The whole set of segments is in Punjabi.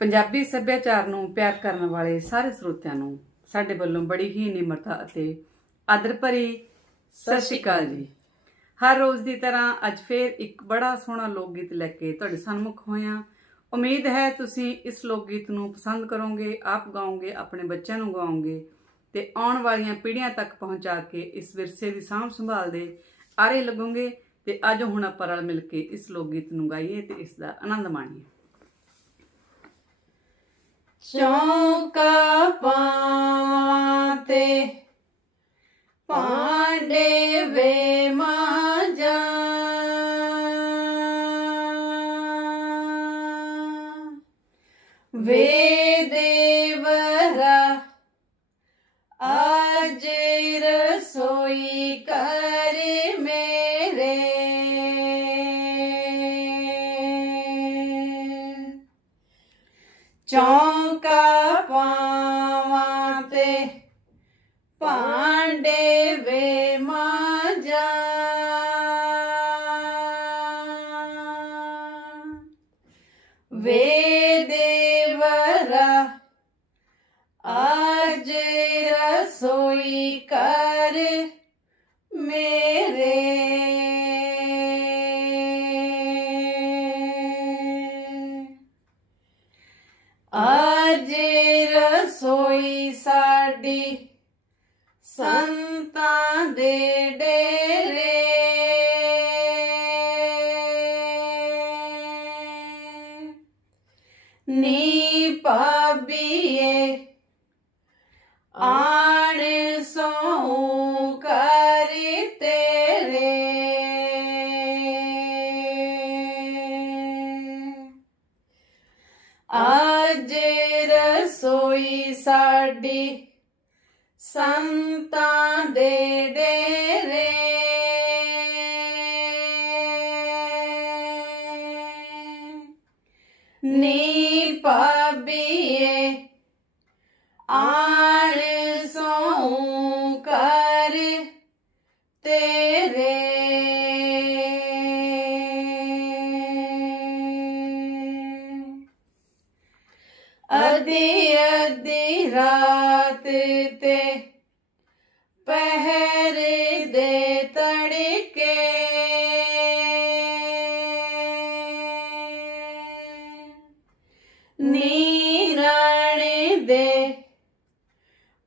ਪੰਜਾਬੀ ਸੱਭਿਆਚਾਰ ਨੂੰ ਪਿਆਰ ਕਰਨ ਵਾਲੇ ਸਾਰੇ ਸਰੋਤਿਆਂ ਨੂੰ ਸਾਡੇ ਵੱਲੋਂ ਬੜੀ ਹੀ ਨਿਮਰਤਾ ਅਤੇ ਆਦਰ ਭਰੀ ਸਤਿ ਸ਼੍ਰੀ ਅਕਾਲ ਜੀ। ਹਰ ਰੋਜ਼ ਦੀ ਤਰ੍ਹਾਂ ਅੱਜ ਫੇਰ ਇੱਕ ਬੜਾ ਸੋਹਣਾ ਲੋਕ ਗੀਤ ਲੈ ਕੇ ਤੁਹਾਡੇ ਸਾਹਮਣੇ ਹੋਇਆ। ਉਮੀਦ ਹੈ ਤੁਸੀਂ ਇਸ ਲੋਕ ਗੀਤ ਨੂੰ ਪਸੰਦ ਕਰੋਗੇ, ਆਪ ਗਾਓਗੇ, ਆਪਣੇ ਬੱਚਿਆਂ ਨੂੰ ਗਾਓਗੇ ਤੇ ਆਉਣ ਵਾਲੀਆਂ ਪੀੜ੍ਹੀਆਂ ਤੱਕ ਪਹੁੰਚਾ ਕੇ ਇਸ ਵਿਰਸੇ ਦੀ ਸਾਂਭ ਸੰਭਾਲ ਦੇ ਆਰੇ ਲੱਗੋਗੇ ਤੇ ਅੱਜ ਹੁਣ ਆਪਾਂ ਰਲ ਮਿਲ ਕੇ ਇਸ ਲੋਕ ਗੀਤ ਨੂੰ ਗਾਈਏ ਤੇ ਇਸ ਦਾ ਆਨੰਦ ਮਾਣੀਏ। ਚੌਂਕਾ ਪਾਵਾਂ ਤੇ ਪਾਂਡੇ ਵੇ ਮਾਜਾ। ਵੇ ਦੇਵਰਾ ਅਜੇ ਰਸੋਈ ਕਰ ਚੌਂਕਾ ਪਾਵਾਂ ਤੇ ਭਾਂਡੇ ਵੇ ਮਾਜਾ। ਵੇ ਦੇਵਰਾ ਅੱਜ ਰਸੋਈ ਕਰ ਅੱਜ ਰਸੋਈ ਸਾਡੀ ਸੰਤਾਂ ਦੇ ਡੇਰੇ। ਨੀ ਭਾਬੀਏ ਆਣ ਰਸੋਈ ਸਾਡੀ ਸੰਤਾਂ ਦੇ ਡੇਰੇ। ਨੀ ਪਬੀਏ ਆ ਅੱਧੀ ਰਾਤ ਤੇ ਪਹਿਰੇ ਦੇ ਤੜਕੇ। ਨੀਰਾਣੇ ਦੇ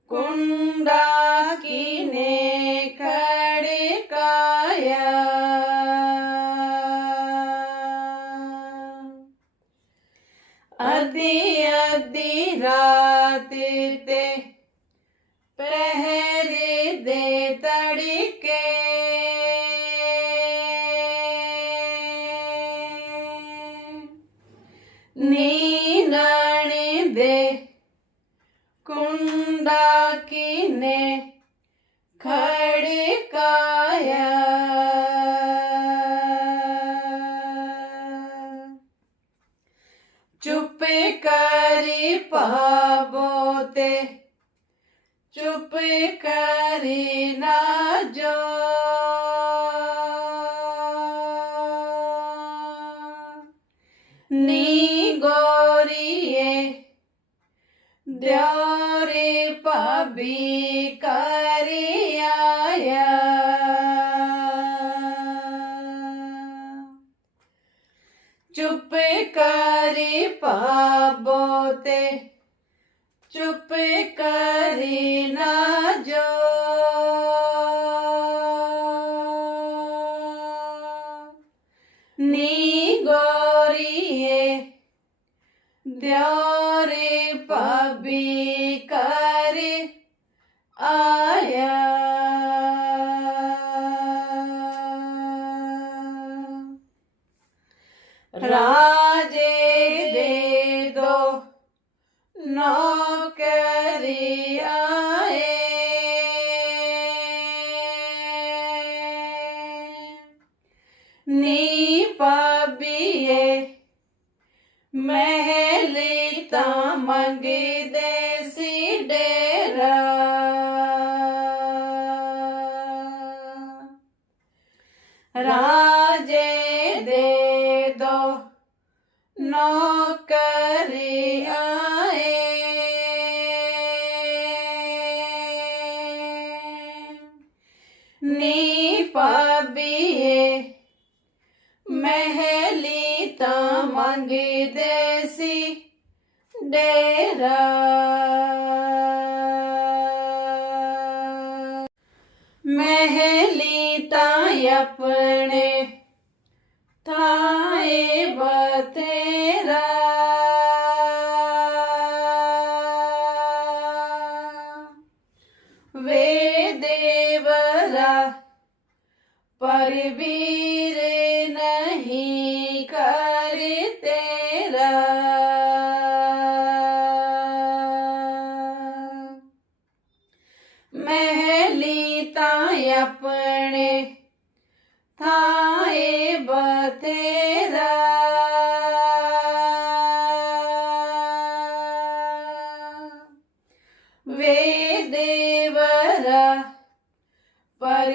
ਕੁੰਡਾ ਕੀਨੇ ਖੜਕਾਇਆ। ਅੱਧੀ ਅੱਧੀ ਰਾਤ ਤੇ ਪ੍ਰਹਿਰੇ ਦੇ ਤੜਕੇ। ਨੀਨਾਣੇ ਦੇ ਕੁੰਡਾ ਕੀਨੇ ਖੜਕਾ ਚੁੱਪ ਕਰੀ ਨਾ ਜੋ। ਨੀ ਗੋਰੀਏ ਦਿਉਰੇ ਭਾਬੀ ਕਰੀ ਆਇਆ। ਚੁੱਪ ਕਰੀ ਪਾਬੋ ਤੇ, ਚੁੱਪ ਕਰੀ ਆਇਆ ਨੀ ਪਾਬੀਏ ਮਹਿਲੀ ਤਾਂ ਮੰਗਦੇ ਸੀ ਡੇਰਾ। ਮਹਿਲੀ ਤਾਂ ਆਪਣੇ ਤਾਏ ਬਤੇਰਾ ਵੇ ਦੇ ਪਰ ਵੀਰ ਨਹੀਂ ਕਰ ਤੇਰਾ ਮਹਿਲੀ ਤਾਂ ਆਪਣੇ ਥਾਏ ਬਤੇਰਾ ਵੇ ਦੇਵਰਾ ਪਰ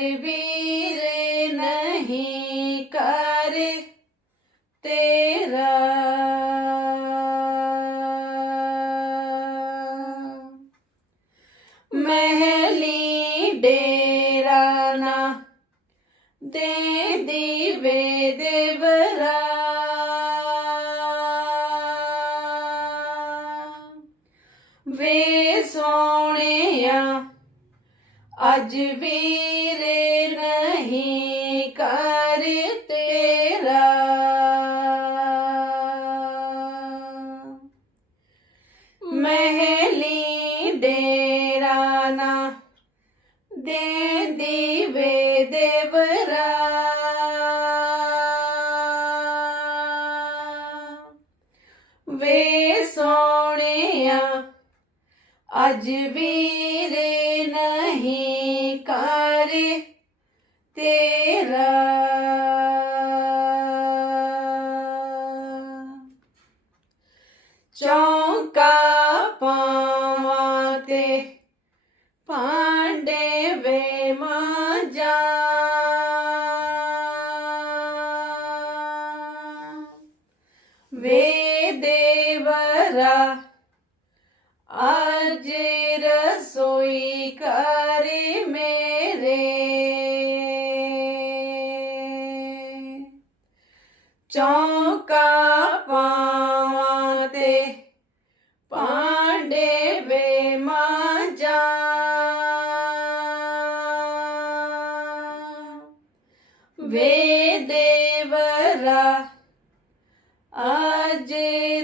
ਨਹੀਂ ਕਰ ਤੇਰਾ। ਮਹਿਲੀ ਡੇਰਾ ਨਾ ਦੇ ਦੀਵੇ ਦੇਵਰਾ। ਵੇ ਸੋਹਣਿਆ ਅੱਜ ਵੀ ਨਹੀਂ ਤੇਰਾ। ਚੌਂਕਾ ਪਾਵਾਂ ਤੇ ਪਾਂਡੇ ਵੇ ਮਾਜਾ। ਵੇ ਦੇਵਰਾ ਚੌਂਕਾ ਪਾਵਾਂ ਤੇ ਪਾਂਡੇ ਵੇ ਮਾਜਾ। ਵੇ ਦੇਵਰਾ ਅੱਜ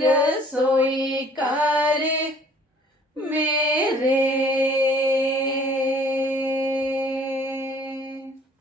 ਰਸੋਈ ਕਰ